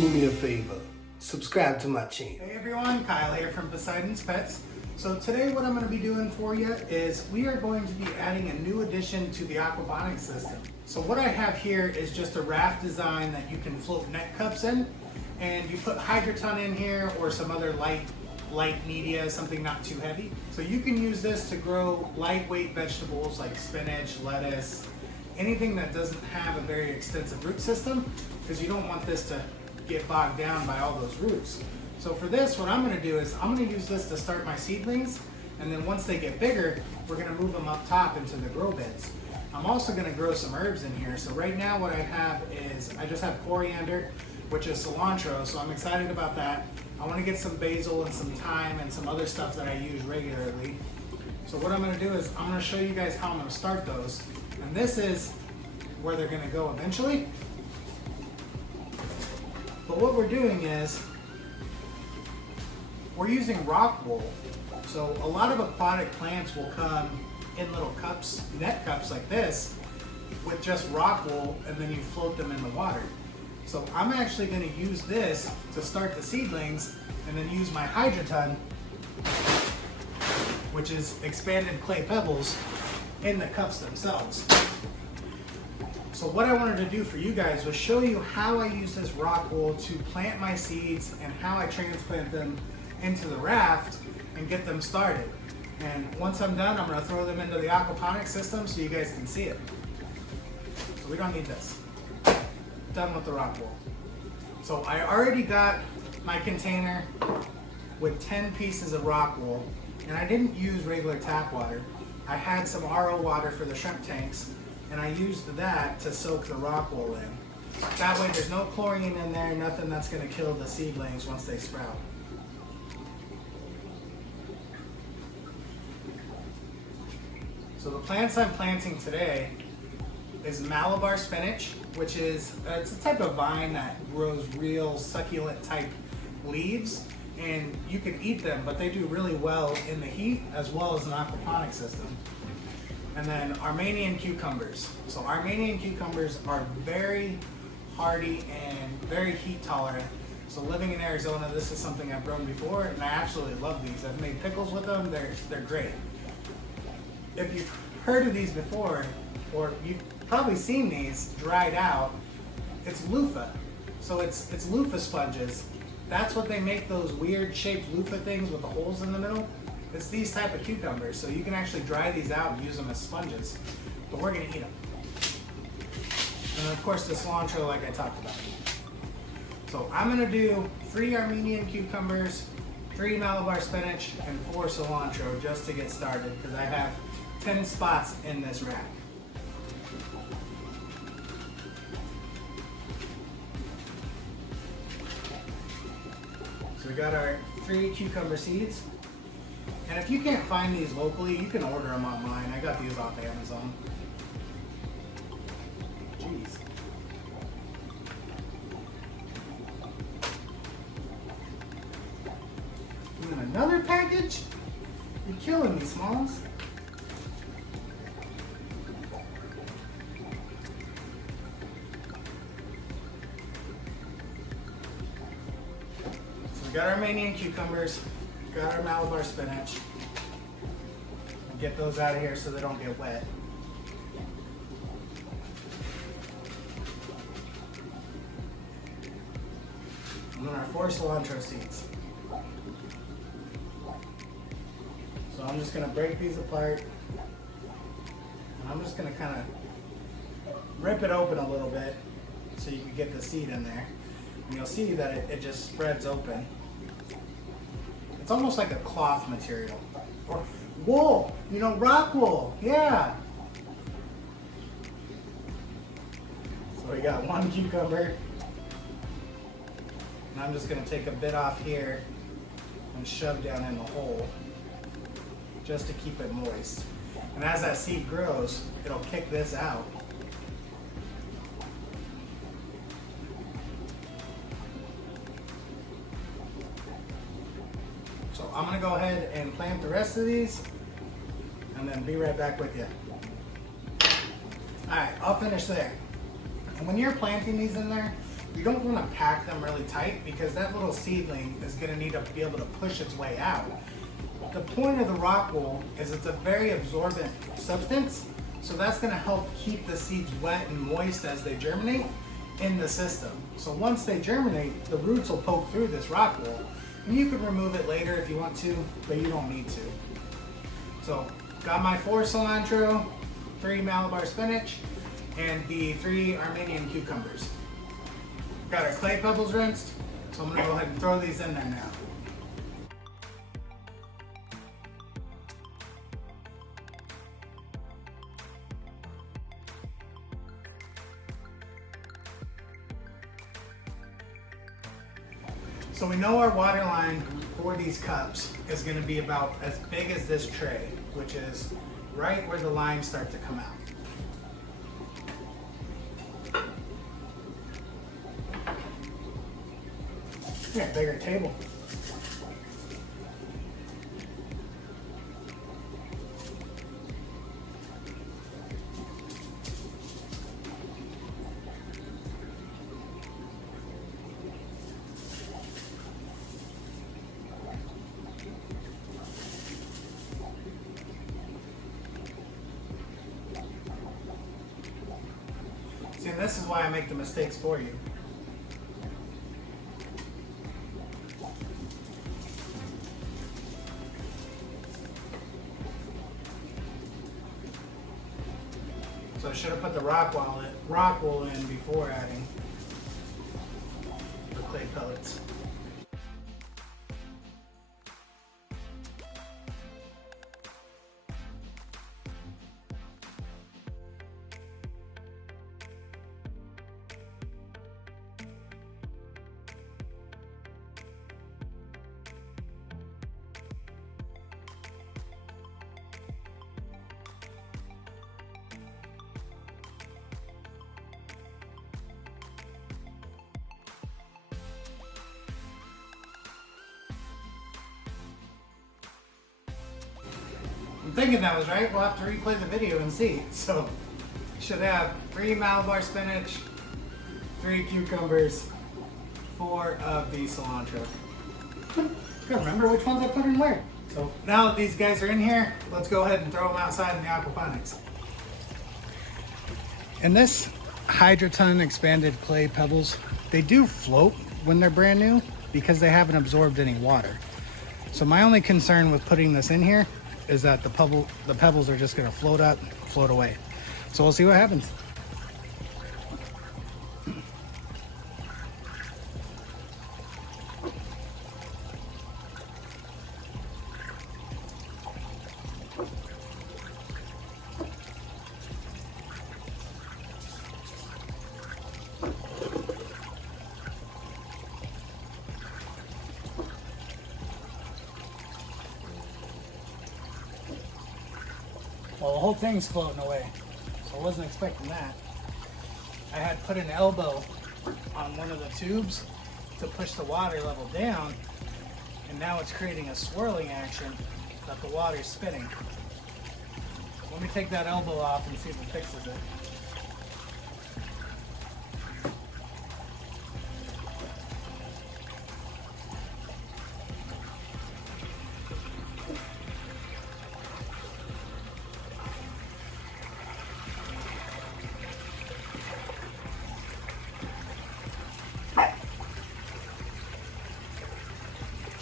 do me a favor, subscribe to my channel. Hey everyone, Kyle here from Poseidon's Pets. So today what I'm going to be doing for you is we are going to be adding a new addition to the aquaponics system. So what I have here is just a raft design that you can float net cups in, and you put hydroton in here or some other light media, something not too heavy. So you can use this to grow lightweight vegetables like spinach, lettuce, anything that doesn't have a very extensive root system, because you don't want this to get bogged down by all those roots. So for this, what I'm going to do is I'm going to use this to start my seedlings, and then once they get bigger, we're going to move them up top into the grow beds. I'm also going to grow some herbs in here. So right now what I have is, I just have coriander, which is cilantro, so I'm excited about that. I want to get some basil and some thyme and some other stuff that I use regularly. So what I'm going to do is I'm going to show you guys how I'm going to start those. And this is where they're going to go eventually. But what we're doing is we're using rock wool. So a lot of aquatic plants will come in little cups, net cups like this, with just rock wool, and then you float them in the water. So I'm actually going to use this to start the seedlings, and then use my hydroton, which is expanded clay pebbles, in the cups themselves. So what I wanted to do for you guys was show you how I use this rock wool to plant my seeds and how I transplant them into the raft and get them started. And once I'm done, I'm going to throw them into the aquaponics system so you guys can see it. So we don't need this. Done with the rock wool. So I already got my container with 10 pieces of rock wool, and I didn't use regular tap water. I had some RO water for the shrimp tanks, and I used that to soak the rock wool in. That way there's no chlorine in there, nothing that's going to kill the seedlings once they sprout. So the plants I'm planting today is Malabar spinach, which is it's a type of vine that grows real succulent type leaves, and you can eat them, but they do really well in the heat as well as an aquaponic system. And then Armenian cucumbers. So Armenian cucumbers are very hardy and very heat tolerant. So living in Arizona, this is something I've grown before, and I absolutely love these. I've made pickles with them. They're great. If you've heard of these before, or you've probably seen these dried out, it's loofah. So it's loofah sponges. That's what they make those weird shaped loofah things with the holes in the middle. It's these type of cucumbers, so you can actually dry these out and use them as sponges. But we're gonna eat them. And then of course the cilantro, like I talked about. So I'm gonna do 3 Armenian cucumbers, 3 Malabar spinach, and 4 cilantro just to get started, because I have 10 spots in this rack. So we got our 3 cucumber seeds. And if you can't find these locally, you can order them online. I got these off Amazon. Jeez. And another package? You're killing me, Smalls. So we got our Armenian cucumbers. Got our Malabar spinach. We'll get those out of here so they don't get wet. And then our 4 cilantro seeds. So I'm just going to break these apart. And I'm just going to kind of rip it open a little bit so you can get the seed in there. And you'll see that it just spreads open. It's almost like a cloth material. Or wool, you know, rock wool, yeah. So we got 1 cucumber. And I'm just gonna take a bit off here and shove down in the hole just to keep it moist. And as that seed grows, it'll kick this out. So I'm gonna go ahead and plant the rest of these and then be right back with you. All right, I'll finish there. And when you're planting these in there, you don't want to pack them really tight because that little seedling is going to need to be able to push its way out. The point of the rock wool is it's a very absorbent substance, so that's going to help keep the seeds wet and moist as they germinate in the system. So once they germinate, the roots will poke through this rock wool, and you can remove it later if you want to, but you don't need to. So got my 4 cilantro, 3 Malabar spinach, and the 3 Armenian cucumbers. Got our clay pebbles rinsed, so I'm gonna go ahead and throw these in there now. So we know our water line for these cups is going to be about as big as this tray, which is right where the lines start to come out. Yeah, bigger table. See, and this is why I make the mistakes for you. So I should have put the rock wool in before adding the clay pellets. I'm thinking that was right. We'll have to replay the video and see. So, should have 3 Malabar spinach, 3 cucumbers, 4 of the cilantro. I can't remember which ones I put in where. So now that these guys are in here, let's go ahead and throw them outside in the aquaponics. And this Hydroton expanded clay pebbles, they do float when they're brand new because they haven't absorbed any water. So my only concern with putting this in here is that the pebbles are just gonna float up, float away. So we'll see what happens. Well, the whole thing's floating away, so I wasn't expecting that. I had put an elbow on one of the tubes to push the water level down, and now it's creating a swirling action that the water's spinning. Let me take that elbow off and see if it fixes it.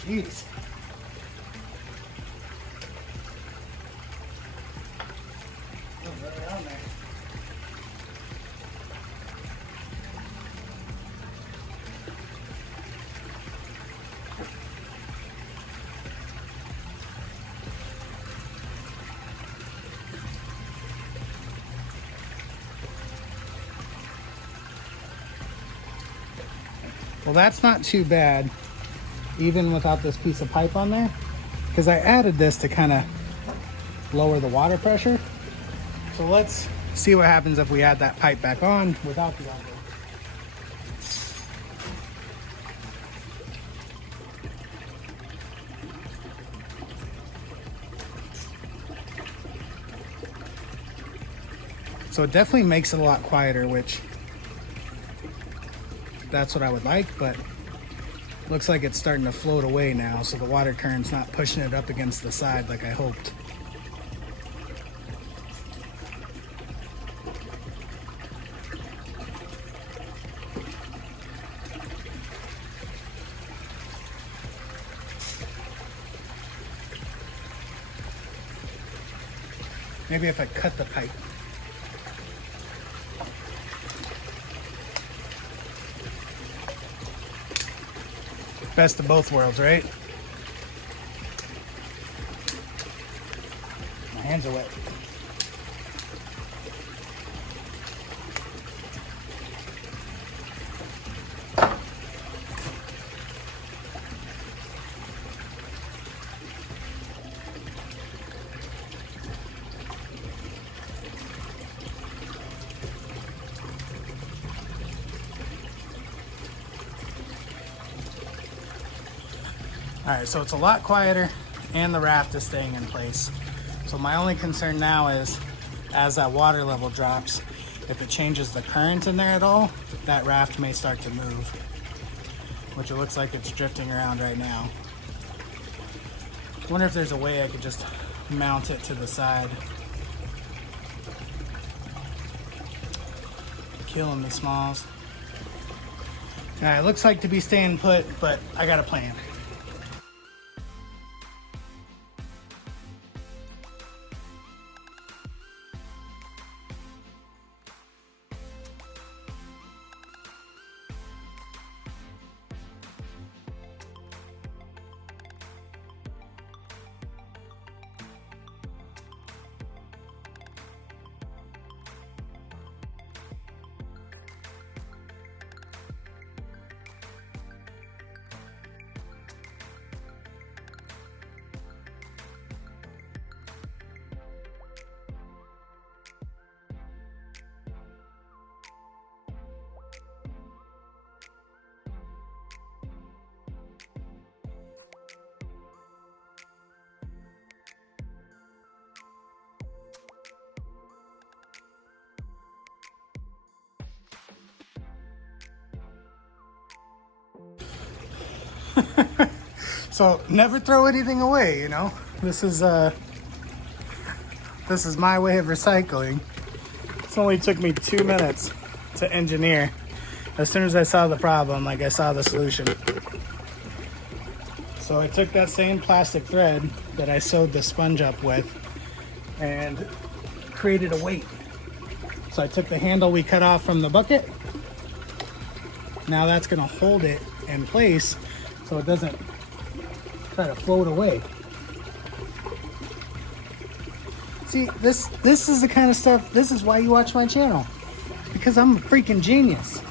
Jeez. Right on there. Well, that's not too bad, even without this piece of pipe on there, because I added this to kind of lower the water pressure. So let's see what happens if we add that pipe back on without the elbow. So it definitely makes it a lot quieter, which that's what I would like, but looks like it's starting to float away now, so the water current's not pushing it up against the side like I hoped. Maybe if I cut the pipe. Best of both worlds, right? My hands are wet. All right, so it's a lot quieter and the raft is staying in place. So my only concern now is as that water level drops, if it changes the current in there at all, that raft may start to move, which it looks like it's drifting around right now. I wonder if there's a way I could just mount it to the side. Killing the smalls. All right, looks like to be staying put, but I got a plan. So never throw anything away, you know. This is my way of recycling. This only took me 2 minutes to engineer. As soon as I saw the problem, like I saw the solution. So I took that same plastic thread that I sewed the sponge up with and created a weight. So I took the handle we cut off from the bucket. Now that's gonna hold it in place so it doesn't try to float away. See, this is the kind of stuff, this is why you watch my channel. Because I'm a freaking genius.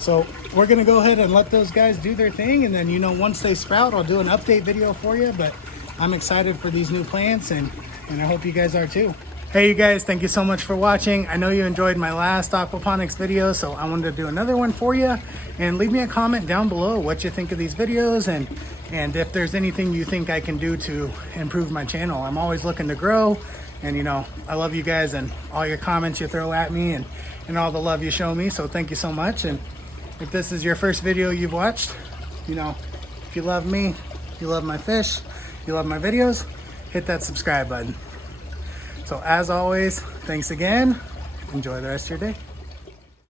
So we're gonna go ahead and let those guys do their thing, and then, you know, once they sprout, I'll do an update video for you. But I'm excited for these new plants, and I hope you guys are too. Hey you guys, thank you so much for watching. I know you enjoyed my last aquaponics video, so I wanted to do another one for you. And leave me a comment down below what you think of these videos, and if there's anything you think I can do to improve my channel. I'm always looking to grow, and you know, I love you guys and all your comments you throw at me and all the love you show me, so thank you so much. And if this is your first video you've watched, you know, if you love me, you love my fish, you love my videos, hit that subscribe button. So as always, thanks again. Enjoy the rest of your day.